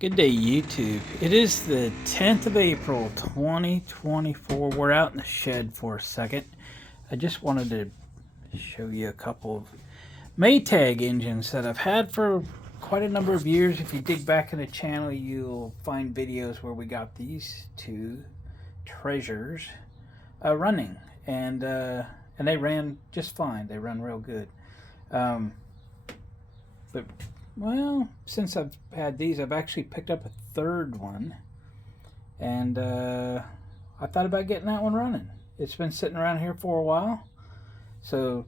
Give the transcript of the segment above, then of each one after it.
Good day, YouTube. It is the 10th of April, 2024. We're out in the shed for a second. I just wanted to show you a couple of Maytag engines that I've had for quite a number of years. If you dig back in the channel, you'll find videos where we got these two treasures running, and they ran just fine. They run real good. But well, since I've had these, I've actually picked up a third one, and I thought about getting that one running. It's been sitting around here for a while, so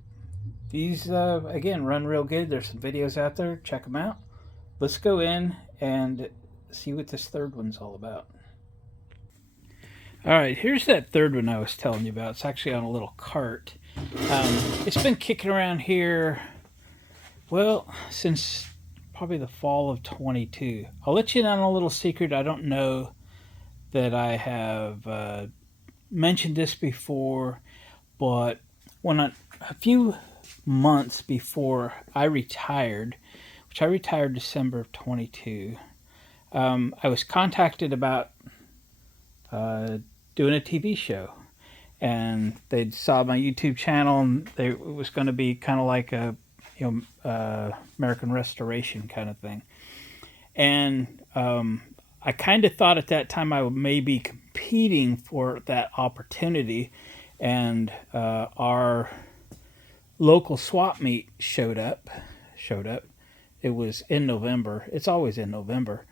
these again run real good. There's some videos out there, check them out. Let's go in and see what this third one's all about. All right, here's that third one I was telling you about. It's actually on a little cart. It's been kicking around here, well, since probably the fall of 22. I'll let you in on a little secret. I don't know that I have mentioned this before, but a few months before I retired, which I retired December of 22, I was contacted about doing a TV show, and they saw my YouTube channel, and it was going to be kind of like a American Restoration kind of thing. And I kind of thought at that time I may be competing for that opportunity, and our local swap meet showed up. It was in November. It's always in November.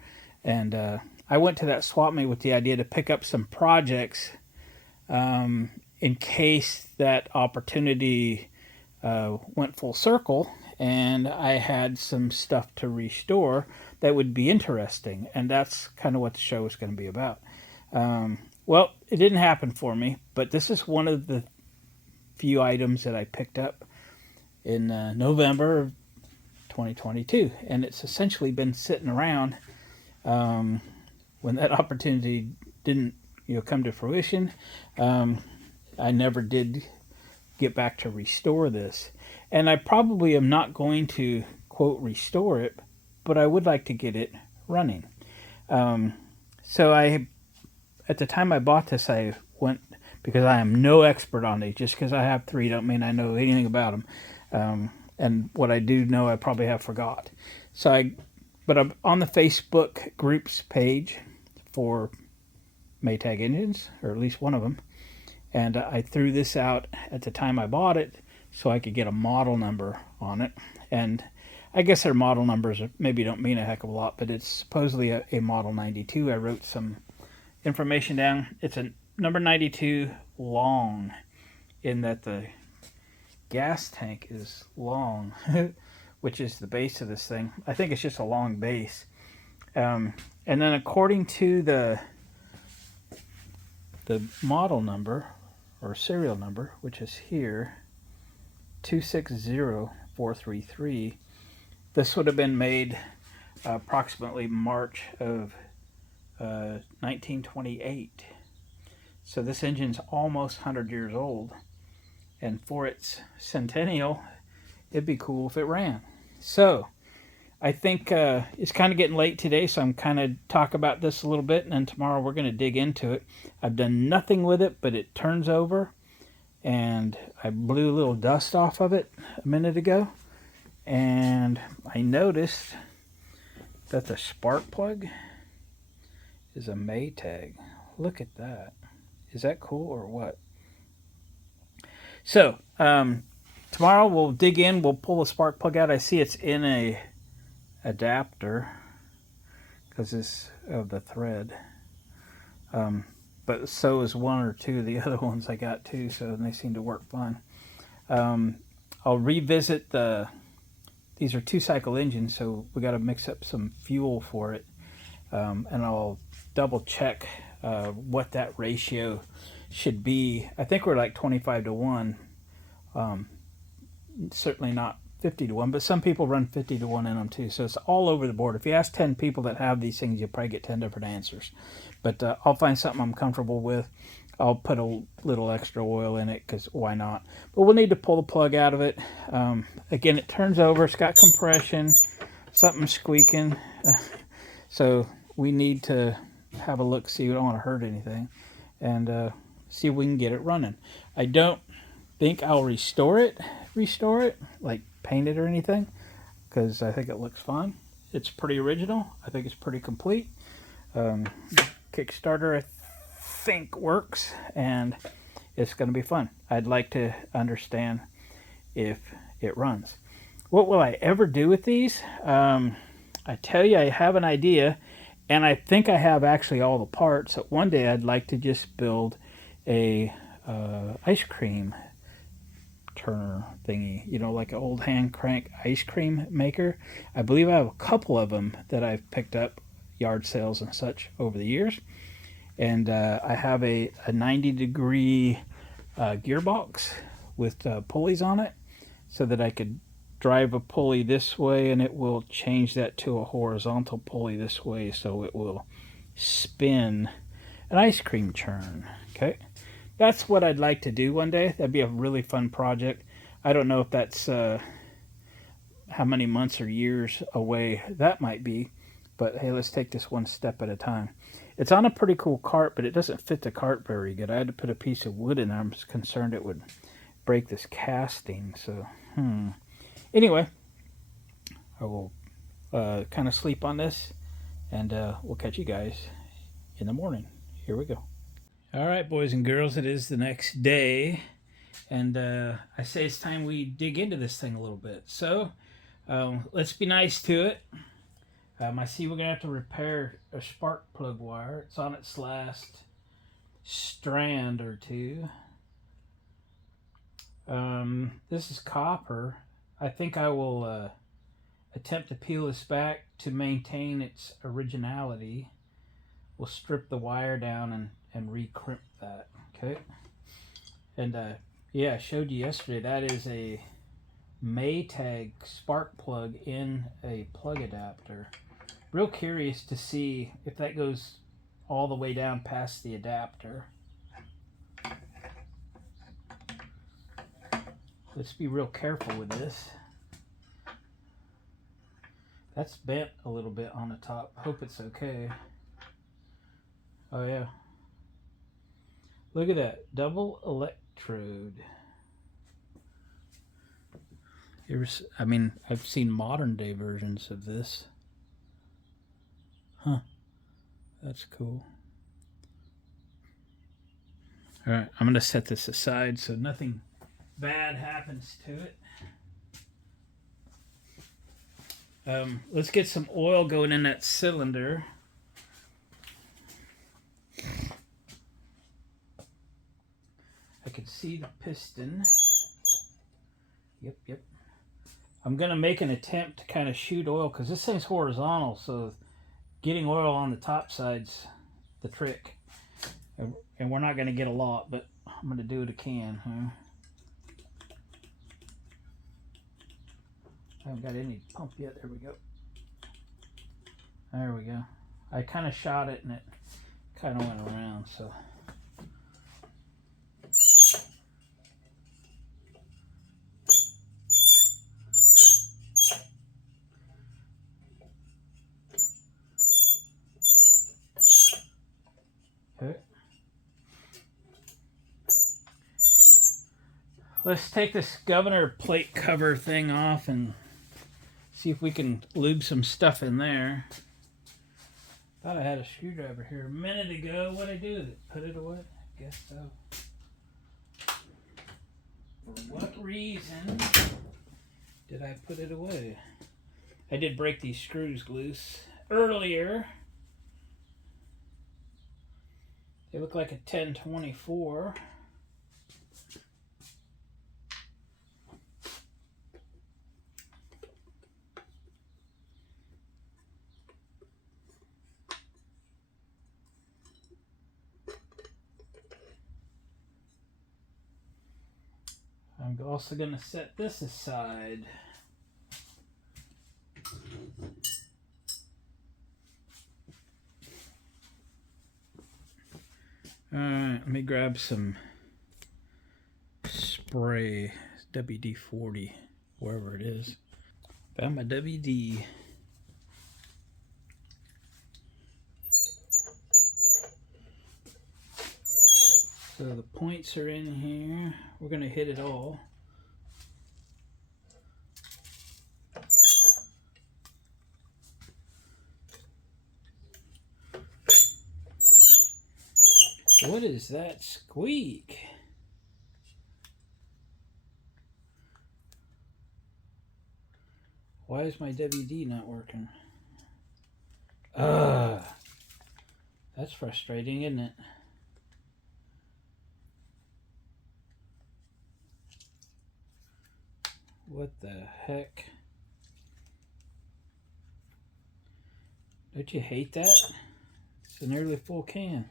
And I went to that swap meet with the idea to pick up some projects in case that opportunity went full circle, and I had some stuff to restore that would be interesting, and that's kind of what the show is going to be about. Well, it didn't happen for me, but this is one of the few items that I picked up in November of 2022, and it's essentially been sitting around. When that opportunity didn't come to fruition, I never did get back to restore this, and I probably am not going to quote restore it, but I would like to get it running. So at the time I bought this, I went, because I am no expert on these. Just because I have three don't mean I know anything about them, and what I do know I probably have forgot. But I'm on the Facebook groups page for Maytag engines, or at least one of them. And I threw this out at the time I bought it so I could get a model number on it. And I guess their model numbers maybe don't mean a heck of a lot, but it's supposedly a model 92. I wrote some information down. It's a number 92 long, in that the gas tank is long, which is the base of this thing. I think it's just a long base. And then according to the model number, or serial number, which is here, 260433. This would have been made approximately March of 1928. So this engine's almost 100 years old, and for its centennial, it'd be cool if it ran. So I think it's kind of getting late today, so I'm kind of talk about this a little bit, and then tomorrow we're going to dig into it. I've done nothing with it, but it turns over, and I blew a little dust off of it a minute ago, and I noticed that the spark plug is a Maytag. Look at that. Is that cool or what? So tomorrow we'll dig in, we'll pull the spark plug out. I see it's in a adapter because it's of the thread, but so is one or two of the other ones I got too, so they seem to work fine. I'll revisit these are 2-cycle engines, so we got to mix up some fuel for it, and I'll double check what that ratio should be. I think we're like 25 to 1, certainly not 50 to 1, but some people run 50 to 1 in them too, so it's all over the board. If you ask 10 people that have these things, you'll probably get 10 different answers, but I'll find something I'm comfortable with. I'll put a little extra oil in it, because why not? But we'll need to pull the plug out of it. Again, it turns over, it's got compression, something squeaking, so we need to have a look, see, we don't want to hurt anything, and see if we can get it running. I don't think I'll restore it, like paint it or anything, because I think it looks fine. It's pretty original. I think it's pretty complete. Kickstarter, I think, works, and it's going to be fun. I'd like to understand if it runs. What will I ever do with these? I tell you, I have an idea, and I think I have actually all the parts. So one day I'd like to just build a ice cream turner thingy, you know, like an old hand crank ice cream maker. I believe I have a couple of them that I've picked up yard sales and such over the years. And I have a 90-degree gearbox with pulleys on it, so that I could drive a pulley this way and it will change that to a horizontal pulley this way, so it will spin an ice cream churn. Okay, that's what I'd like to do one day. That'd be a really fun project. I don't know if that's how many months or years away that might be, but hey, let's take this one step at a time. It's on a pretty cool cart, but it doesn't fit the cart very good. I had to put a piece of wood in there. I'm concerned it would break this casting. So, anyway, I will kind of sleep on this, and we'll catch you guys in the morning. Here we go. All right, boys and girls, it is the next day, and I say it's time we dig into this thing a little bit. So, let's be nice to it. I see we're going to have to repair a spark plug wire. It's on its last strand or two. This is copper. I think I will attempt to peel this back to maintain its originality. We'll strip the wire down and re-crimp that. Okay. And yeah, I showed you yesterday, that is a Maytag spark plug in a plug adapter. Real curious to see if that goes all the way down past the adapter. Let's be real careful with this. That's bent a little bit on the top. Hope it's okay. Oh yeah. Look at that. Double electrode. I mean, I've seen modern day versions of this. Huh. That's cool. Alright, I'm going to set this aside so nothing bad happens to it. Let's get some oil going in that cylinder. I can see the piston. Yep. I'm going to make an attempt to kind of shoot oil, because this thing's horizontal, so getting oil on the top side's the trick. And we're not going to get a lot, but I'm going to do what I can. I haven't got any pump yet. There we go. There we go. I kind of shot it and it kind of went around, so. Okay. Let's take this governor plate cover thing off and see if we can lube some stuff in there. Thought I had a screwdriver here a minute ago. What'd I do with it? Put it away? I guess so. For what reason did I put it away? I did break these screws loose earlier. They look like a 1024. I'm also going to set this aside. Alright, let me grab some spray, WD-40, wherever it is. Found my WD. So the points are in here. We're going to hit it all. What is that squeak? Why is my WD not working? Ugh. That's frustrating, isn't it? What the heck? Don't you hate that? It's a nearly full can.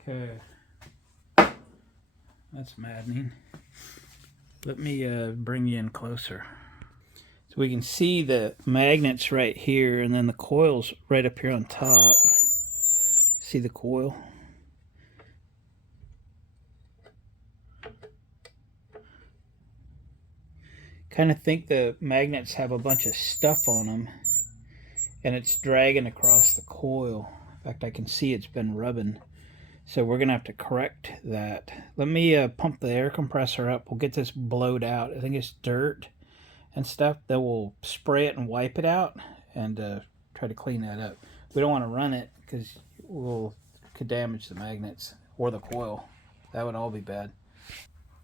Okay. That's maddening. Let me bring you in closer. So we can see the magnets right here, and then the coil's right up here on top. See the coil? Kind of think the magnets have a bunch of stuff on them, and it's dragging across the coil. In fact, I can see it's been rubbing. So we're going to have to correct that. Let me pump the air compressor up. We'll get this blowed out. I think it's dirt and stuff. Then we'll spray it and wipe it out and try to clean that up. We don't want to run it because could damage the magnets or the coil. That would all be bad.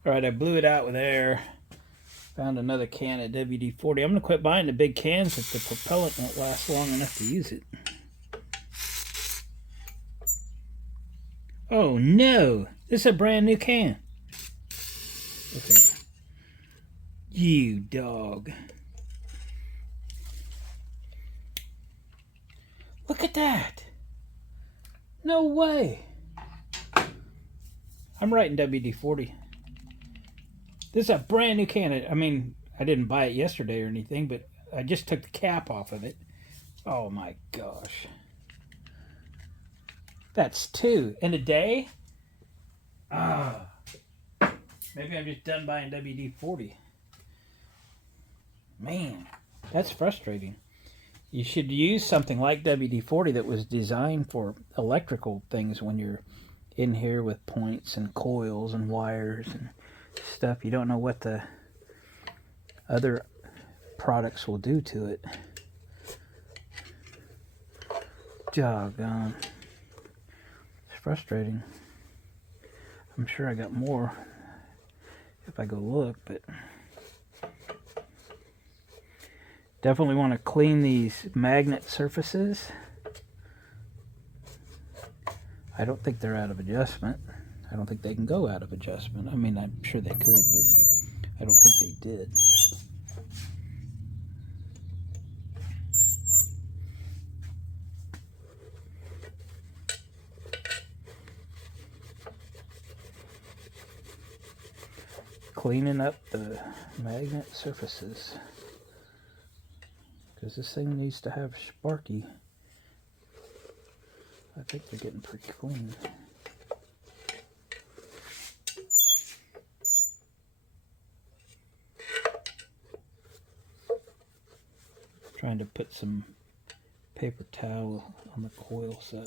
All right, I blew it out with air. Found another can of WD-40. I'm going to quit buying the big cans if the propellant won't last long enough to use it. Oh no, this is a brand new can. Okay. You dog. Look at that. No way. I'm writing WD-40. This is a brand new can. I mean, I didn't buy it yesterday or anything, but I just took the cap off of it. Oh my gosh. That's 2 in a day? Ah. Maybe I'm just done buying WD-40. Man, that's frustrating. You should use something like WD-40 that was designed for electrical things when you're in here with points and coils and wires and stuff. You don't know what the other products will do to it. Doggone. It's frustrating. I'm sure I got more if I go look, but definitely want to clean these magnet surfaces. I don't think they're out of adjustment. I don't think they can go out of adjustment. I mean, I'm sure they could, but I don't think they did. Cleaning up the magnet surfaces, because this thing needs to have Sparky. I think they're getting pretty clean. Trying to put some paper towel on the coil side.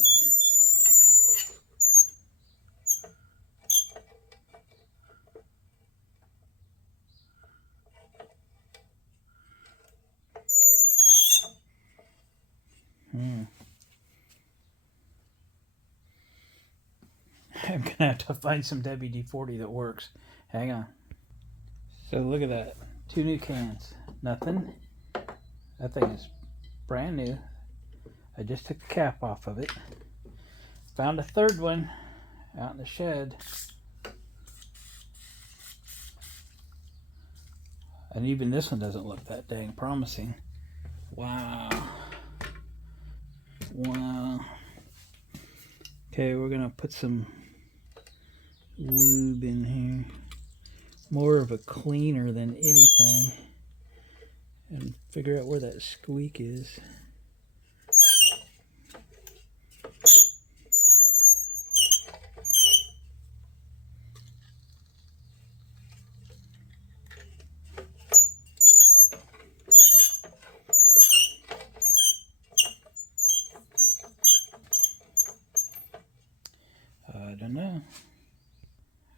I'm gonna have to find some WD-40 that works. Hang on. So look at that. 2 new cans. Nothing. That thing is brand new. I just took the cap off of it. Found a third one out in the shed. And even this one doesn't look that dang promising. Wow. Wow. Okay, we're gonna put some lube in here. More of a cleaner than anything. And figure out where that squeak is.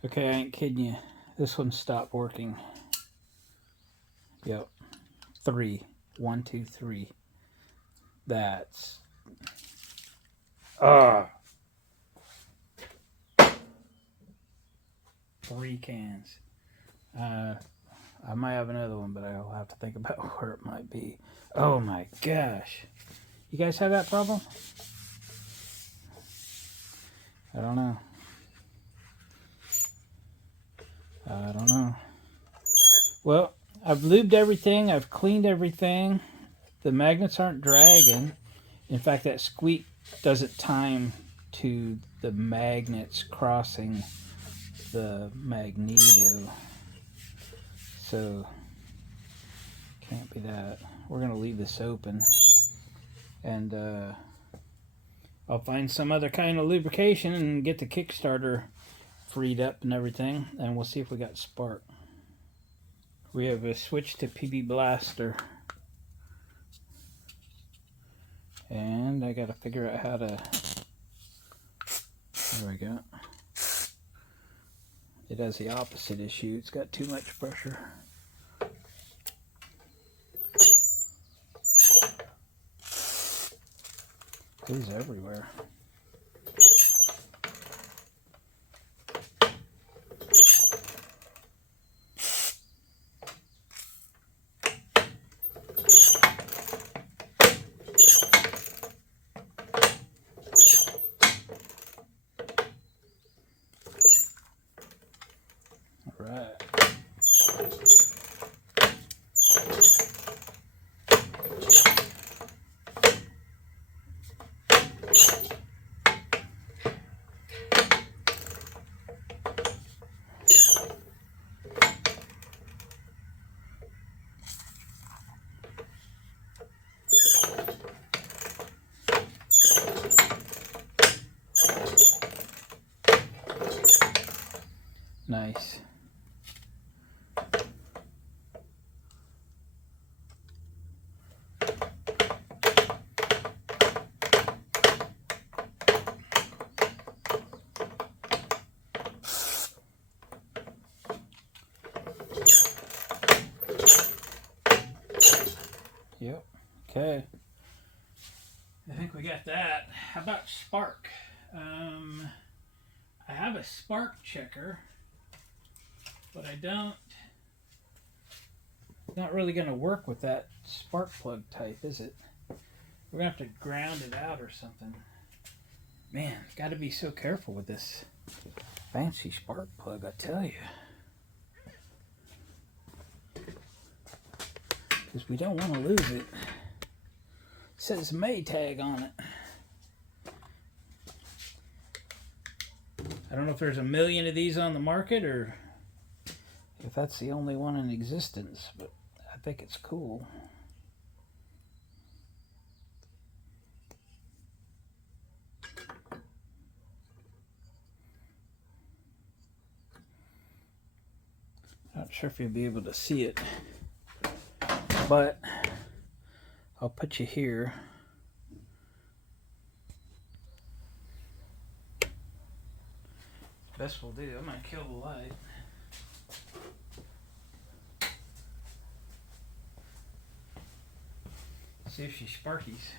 Okay, I ain't kidding you. This one stopped working. Yep. 3. 1, 2, 3. That's... Ah! 3 cans. I might have another one, but I'll have to think about where it might be. Oh my gosh. You guys have that problem? I don't know. I don't know. Well, I've lubed everything. I've cleaned everything. The magnets aren't dragging. In fact, that squeak doesn't time to the magnets crossing the magneto. So, can't be that. We're going to leave this open. And I'll find some other kind of lubrication and get the Kickstarter freed up and everything. And we'll see if we got spark. We have a switch to PB Blaster. And I got to figure out how to... There we go. It has the opposite issue. It's got too much pressure. It goes everywhere. All right. Nice. Yep. Okay. I think we got that. How about spark? I have a spark checker, but I don't. Not really going to work with that spark plug type, is it? We're going to have to ground it out or something. Man, got to be so careful with this fancy spark plug, I tell you. Because we don't want to lose it. It says Maytag on it. I don't know if there's a million of these on the market or if that's the only one in existence, but I think it's cool. Not sure if you'll be able to see it, but I'll put you here. Best we'll do, I'm gonna kill the light. See if she sparkies.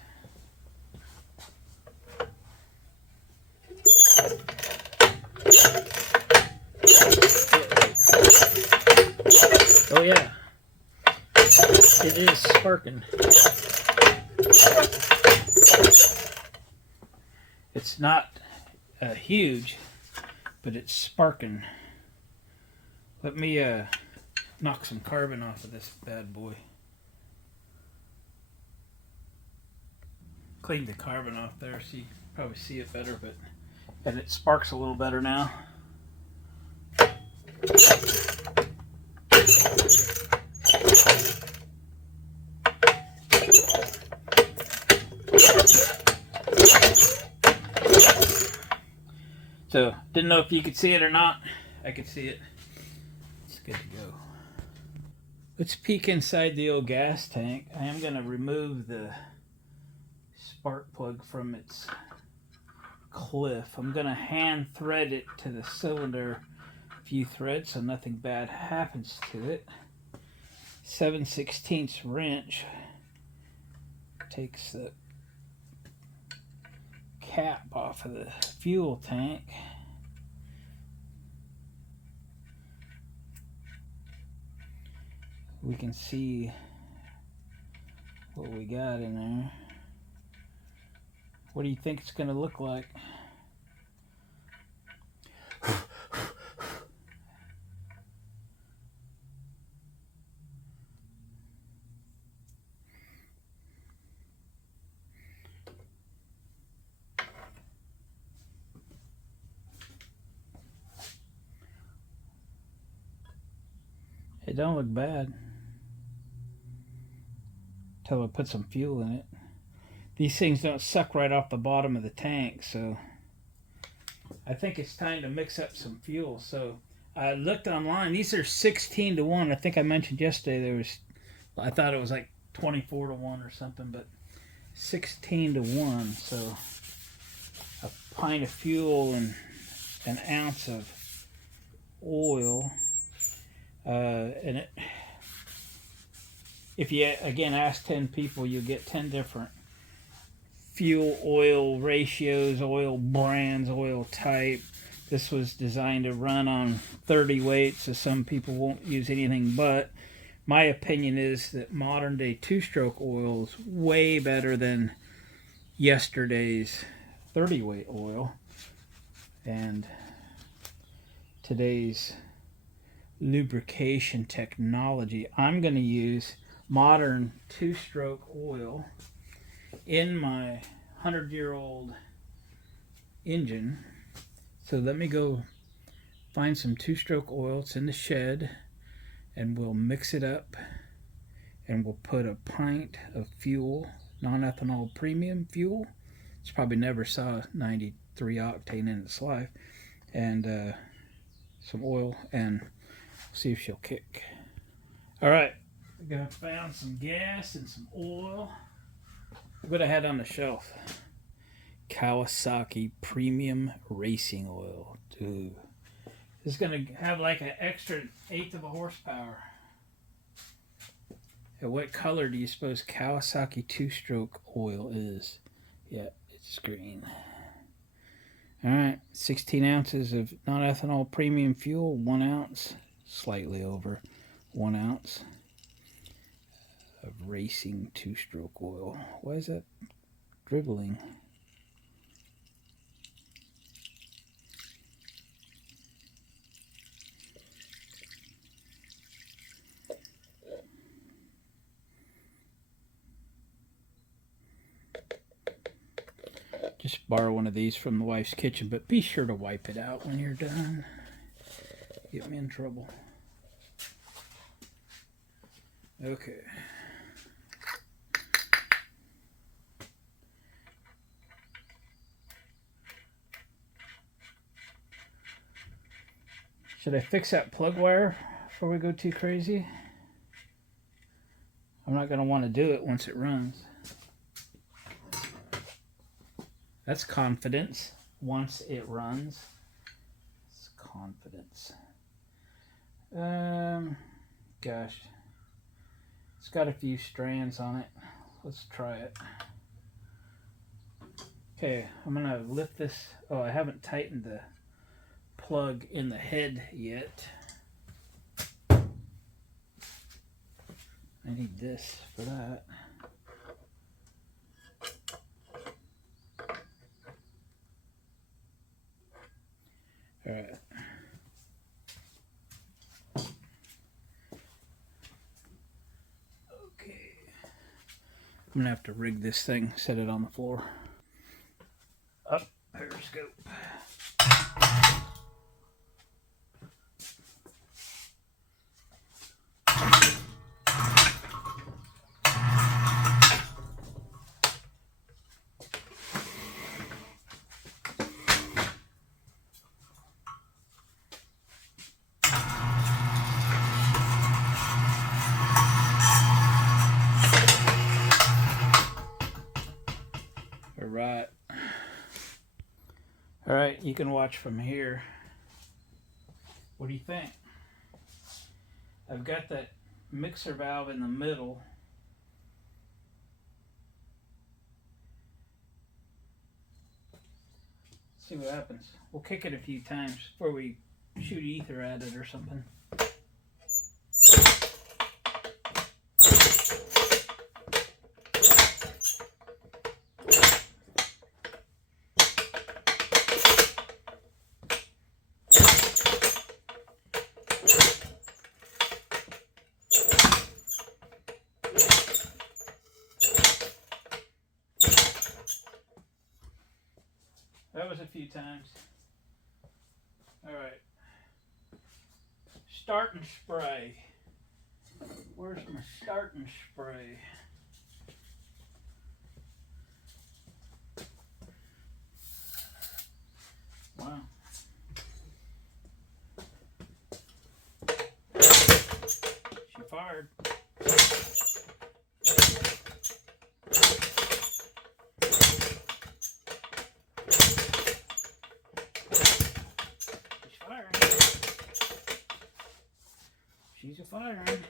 Oh yeah, it is sparking. It's not huge, but it's sparking. Let me knock some carbon off of this bad boy. Clean the carbon off there so you can probably see it better, but and it sparks a little better now. So, didn't know if you could see it or not. I could see it. It's good to go. Let's peek inside the old gas tank. I am going to remove the spark plug from its cliff. I'm going to hand thread it to the cylinder few threads so nothing bad happens to it. 7/16 wrench takes the cap off of the fuel tank. We can see what we got in there. What do you think it's going to look like? It don't look bad until I put some fuel in it. These things don't suck right off the bottom of the tank, so I think it's time to mix up some fuel. So I looked online. These are 16 to 1. I think I mentioned yesterday I thought it was like 24 to 1 or something, but 16 to 1. So a pint of fuel and an ounce of oil. And if you again ask 10 people, you'll get 10 different fuel oil ratios, oil brands, oil type. This was designed to run on 30 weight, so some people won't use anything but. My opinion is that modern day two-stroke oil is way better than yesterday's 30 weight oil and today's lubrication technology. I'm going to use modern two-stroke oil in my 100-year-old engine. So let me go find some two-stroke oil. It's in the shed, and we'll mix it up, and we'll put a pint of fuel, non-ethanol premium fuel. It's probably never saw 93 octane in its life, and some oil, and see if she'll kick. All right, we're gonna found some gas and some oil. What I had on the shelf: Kawasaki Premium Racing Oil. Dude, this is gonna have like an extra 1/8 of a horsepower. And what color do you suppose Kawasaki two-stroke oil is? Yeah, it's green. All right, 16 ounces of non-ethanol premium fuel, 1 ounce. Slightly over 1 ounce of racing two-stroke oil. Why is that dribbling? Just borrow one of these from the wife's kitchen, but be sure to wipe it out when you're done. Get me in trouble. Okay. Should I fix that plug wire before we go too crazy? I'm not going to want to do it once it runs. That's confidence. Once it runs. It's confidence. Gosh. It's got a few strands on it. Let's try it. Okay, I'm going to lift this. Oh, I haven't tightened the plug in the head yet. I need this for that. All right. Okay. I'm gonna have to rig this thing, set it on the floor. Up, periscope. All right, you can watch from here. What do you think? I've got that mixer valve in the middle. See what happens. We'll kick it a few times before we shoot ether at it or something. That was a few times. All right. Start and spray. Where's my start and spray? Wow. She fired. She's a firing.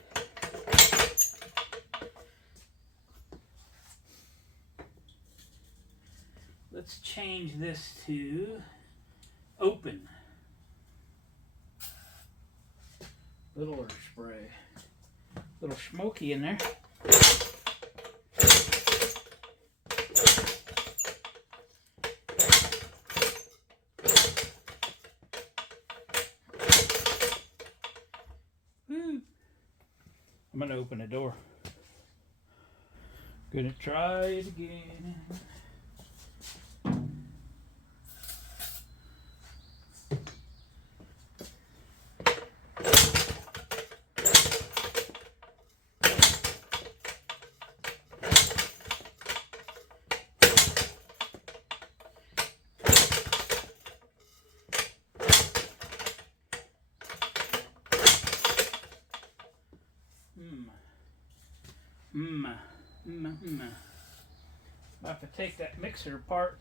Let's change this to open. Littler spray. Little smoky in there. I'm gonna open the door. Gonna try it again. I'll have to take that mixer apart.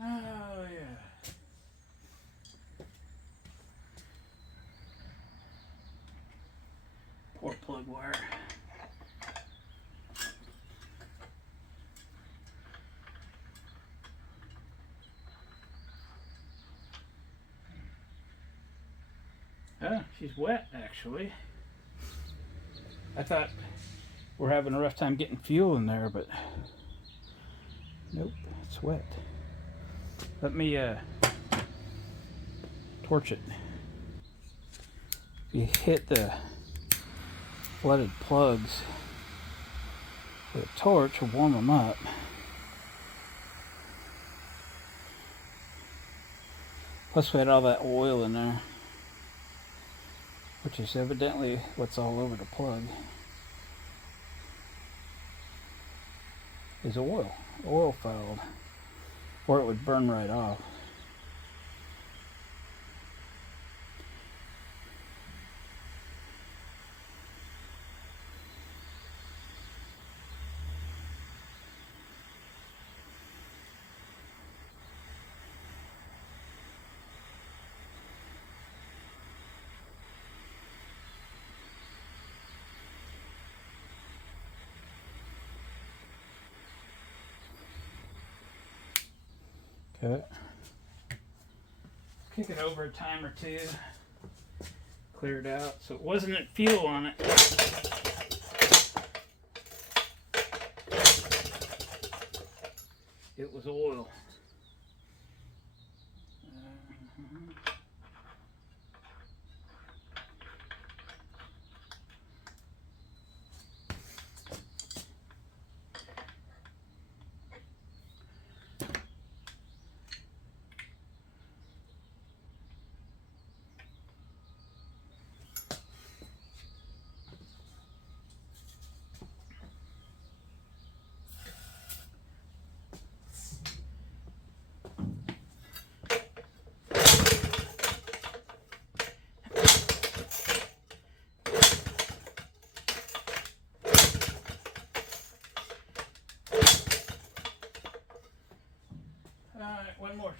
Oh yeah. Poor plug wire. She's wet, actually. I thought we're having a rough time getting fuel in there, but nope, it's wet. Let me torch it. If you hit the flooded plugs with a torch, will warm them up. Plus we had all that oil in there, which is evidently what's all over the plug, is oil fouled, or it would burn right off. Okay. Kick it over a time or two. Clear it out. So it wasn't fuel on it. It was oil.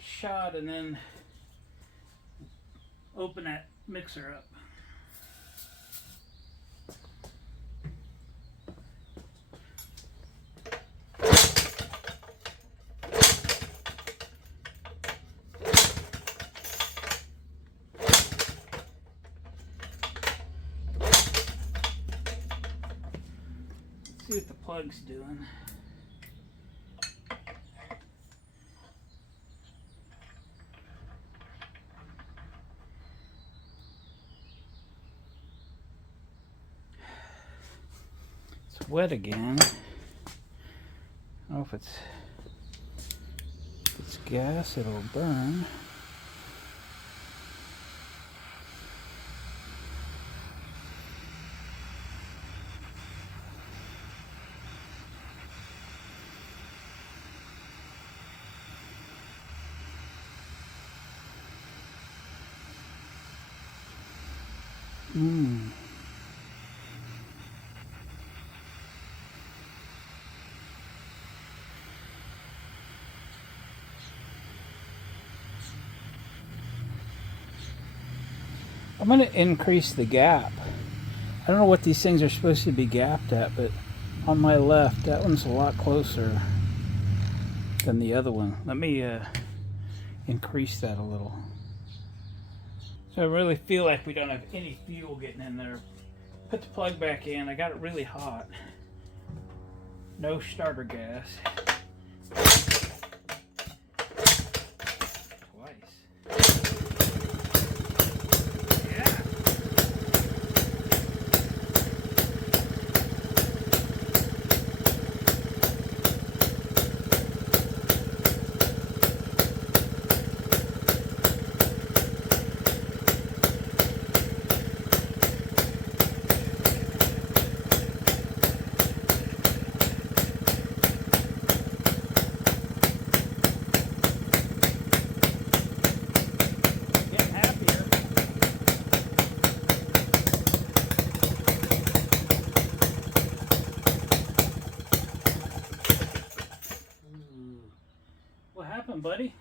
shot and then open that mixer up. See what the plug's doing. It's wet again. I don't know if it's gas, it'll burn. I'm going to increase the gap. I don't know what these things are supposed to be gapped at, but on my left, that one's a lot closer than the other one. Let me increase that a little. So I really feel like we don't have any fuel getting in there. Put the plug back in. I got it really hot. No starter gas. What happened, buddy?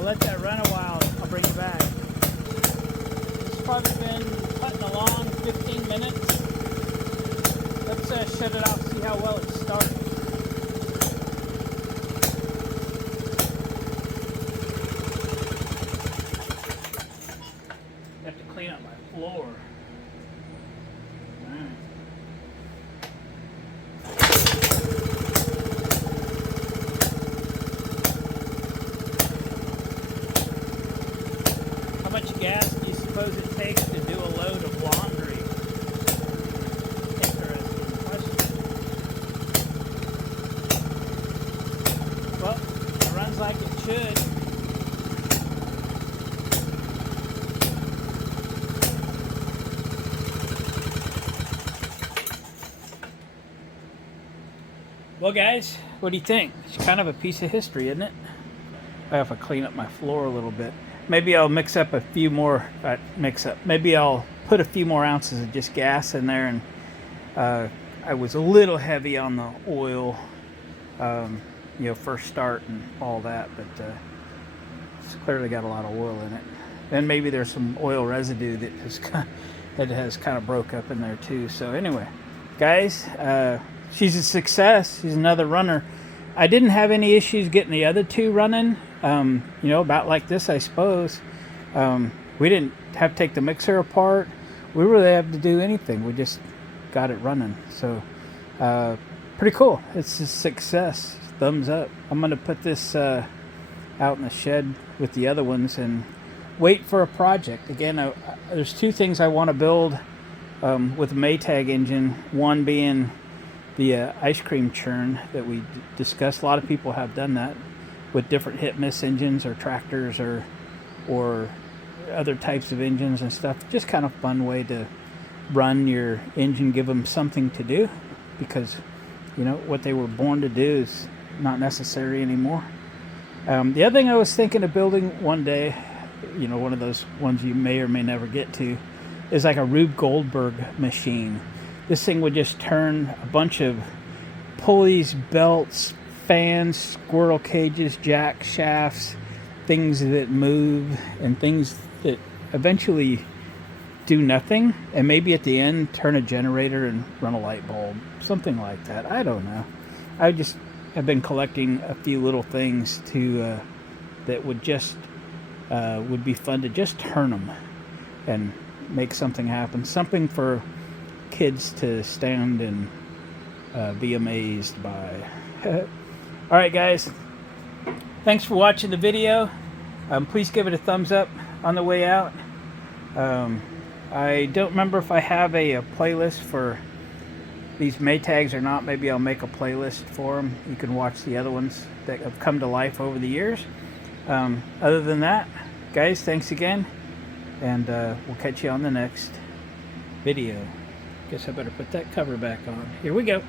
Let that run a while. I'll bring it back. It's probably been putting along 15 minutes. Let's shut it off, see how well it starts. I have to clean up my floor. How much gas should. Well, guys, what do you think? It's kind of a piece of history, isn't it? I have to clean up my floor a little bit. Maybe I'll mix up a few more. Maybe I'll put a few more ounces of just gas in there. And I was a little heavy on the oil, first start and all that, but it's clearly got a lot of oil in it. And maybe there's some oil residue that has kind of broke up in there too. So anyway, guys, she's a success. She's another runner. I didn't have any issues getting the other two running. About like this, I suppose. We didn't have to take the mixer apart. We really have to do anything. We just got it running. So, pretty cool. It's a success. Thumbs up. I'm going to put this out in the shed with the other ones and wait for a project. Again, there's two things I want to build with the Maytag engine. One being the ice cream churn that we discussed. A lot of people have done that with different hit-miss engines or tractors or other types of engines and stuff. Just kind of fun way to run your engine, give them something to do, because what they were born to do is not necessary anymore. The other thing I was thinking of building one day, one of those ones you may or may never get to, is like a Rube Goldberg machine. This thing would just turn a bunch of pulleys, belts, fans, squirrel cages, jack shafts, things that move, and things that eventually do nothing, and maybe at the end turn a generator and run a light bulb, something like that. I don't know. I just have been collecting a few little things that would be fun to just turn them and make something happen, something for kids to stand and be amazed by. All right, guys, thanks for watching the video. Please give it a thumbs up on the way out. I don't remember if I have a playlist for these Maytags or not. Maybe I'll make a playlist for them. You can watch the other ones that have come to life over the years. Other than that, guys, thanks again, and we'll catch you on the next video. Guess I better put that cover back on. Here we go.